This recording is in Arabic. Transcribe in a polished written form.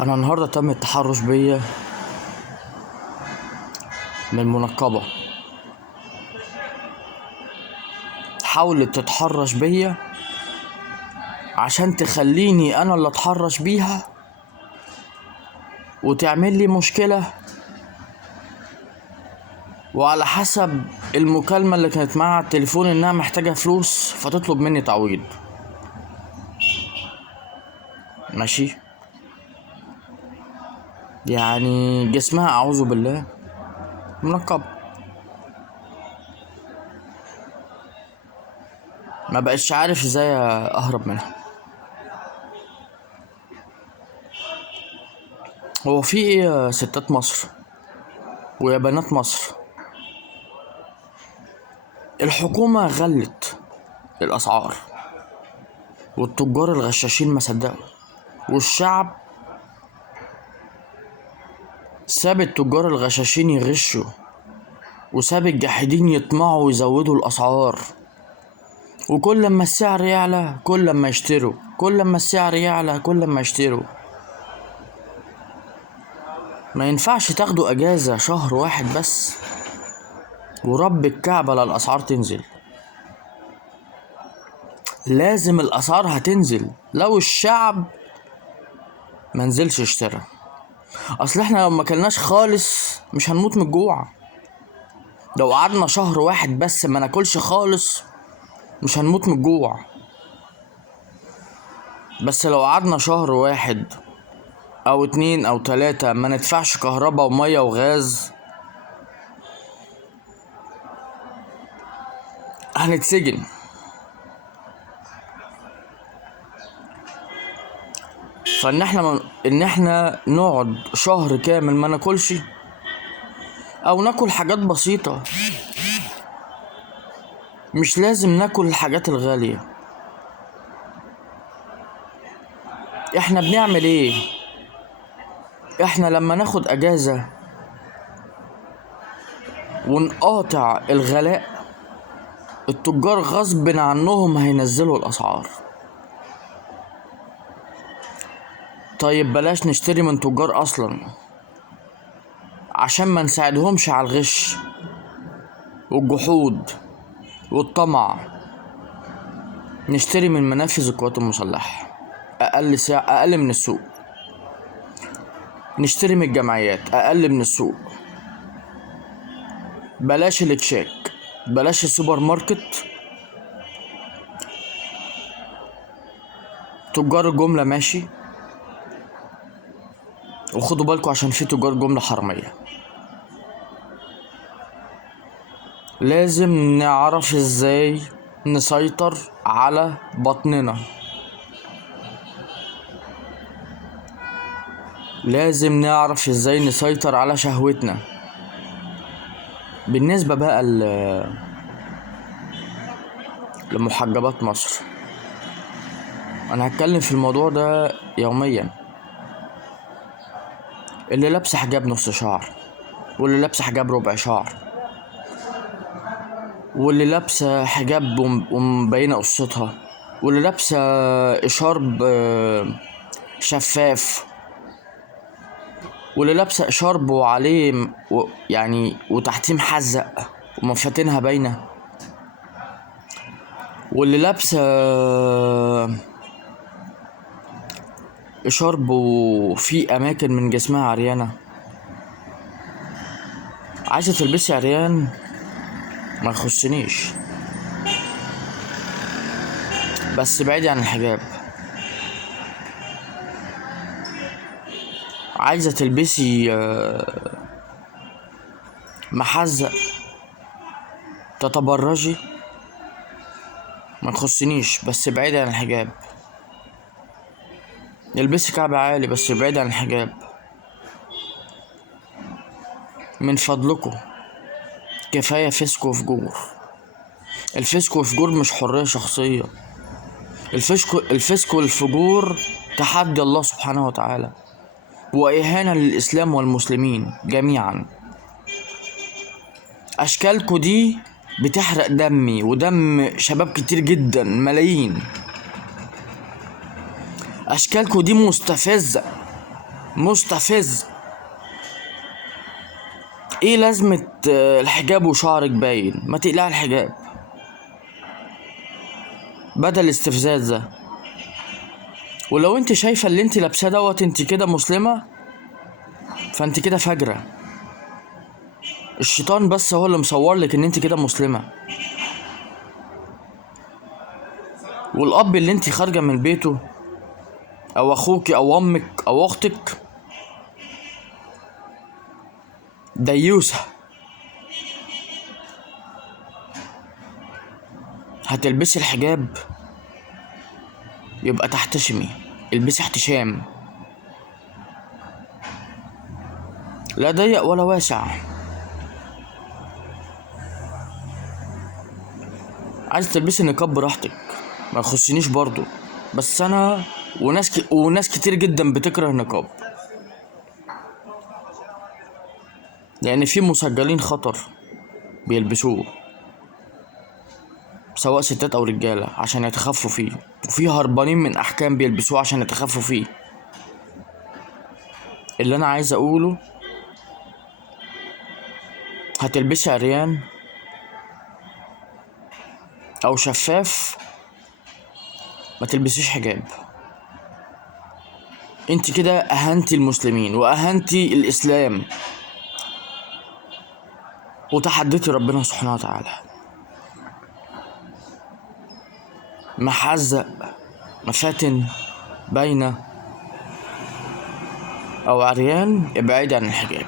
انا النهارده تم التحرش بيا من منقبة. حاولت تتحرش بيا عشان تخليني انا اللي اتحرش بيها وتعمل لي مشكلة، وعلى حسب المكالمة اللي كانت معاها على التليفون انها محتاجة فلوس فتطلب مني تعويض. ماشي، يعني جسمها اعوذ بالله منقبة، ما بقتش عارف ازاي اهرب منها. هو في ايه يا ستات مصر ويا بنات مصر؟ الحكومة غلت الاسعار والتجار الغشاشين ما صدقوا، والشعب ساب التجار الغشاشين يغشوا وساب الجاحدين يطمعوا ويزودوا الاسعار. وكل ما السعر يعلى كل ما يشتروا، كل ما السعر يعلى كل ما يشتروا. ما ينفعش تاخدوا اجازة شهر واحد بس ورب الكعبة لا الاسعار تنزل. لازم الاسعار هتنزل لو الشعب منزلش يشتري. اصل احنا لو ما كلناش خالص مش هنموت من الجوع. لو قعدنا شهر واحد بس ما ناكلش خالص مش هنموت من الجوع. بس لو قعدنا شهر واحد او 2 أو 3 ما ندفعش كهرباء ومية وغاز هنتسجن. ان احنا نقعد شهر كامل ما ناكلش او ناكل حاجات بسيطة. مش لازم ناكل الحاجات الغالية. احنا بنعمل ايه؟ احنا لما ناخد اجازة ونقاطع الغلاء التجار غصب عنهم هينزلوا الاسعار. طيب بلاش نشتري من تجار اصلا عشان ما نساعدهمش على الغش والجحود والطمع. نشتري من منافذ القوات المسلحة اقل من السوق. نشتري من الجمعيات اقل من السوق. بلاش الاتشاك، بلاش السوبر ماركت. تجار الجملة ماشي، وخدوا بالكوا عشان في تجار جملة حرامية. لازم نعرف ازاي نسيطر على بطننا. لازم نعرف ازاي نسيطر على شهوتنا. بالنسبة بقى لمحجبات مصر، انا هتكلم في الموضوع ده يوميا. اللي لابسه حجاب نص شعر، واللي لابسه حجاب ربع شعر، واللي لابسه حجاب ومبينه قصتها، واللي لابسه اشارب شفاف، واللي لابسه شرب وعليه يعني وتحتيه محزق ومفاتنها باينه، واللي لابسه شرب وفي اماكن من جسمها عريانه. عايزه تلبسي عريان ما يخصنيش، بس بعيدي عن الحجاب. عايزه تلبسي محزق تتبرجي ما تخصنيش، بس بعيد عن الحجاب. البسي كعب عالي بس بعيد عن الحجاب. من فضلكم كفاية فسق وفجور. الفسق والفجور مش حرية شخصية. الفسق والفجور تحدي الله سبحانه وتعالى وإهانة للإسلام والمسلمين جميعا. أشكالكوا دي بتحرق دمي ودم شباب كتير جدا، ملايين. أشكالكوا دي مستفزة مستفز. ايه لازمة الحجاب وشعرك باين؟ ما تقلع الحجاب بدل الاستفزاز ده. ولو انت شايفة اللي انت لابساه دوت انت كده مسلمة، فانت كده فاجرة. الشيطان بس هو اللي مصور لك ان انت كده مسلمة. والاب اللي انت خارجة من بيته، او اخوك او امك او اختك، ديوسة. هتلبسي الحجاب يبقى تحتشمي، البسي احتشام، لا ضيق ولا واسع. عايز تلبسي نقاب براحتك، ما يخصنيش برضو. بس انا وناس كتير جدا بتكره النقاب، لان في مسجلين خطر بيلبسوه، سواء ستات او رجاله، عشان يتخفوا فيه. وفي هربانين من احكام بيلبسوه عشان يتخفوا فيه. اللي انا عايز اقوله، هتلبسي عريان او شفاف، ما تلبسيش حجاب. انت كده اهنتي المسلمين واهنتي الاسلام، وتحديتي ربنا سبحانه وتعالى. محزق، مفاتن باينة، او عريان، ابعدي عن الحجاب.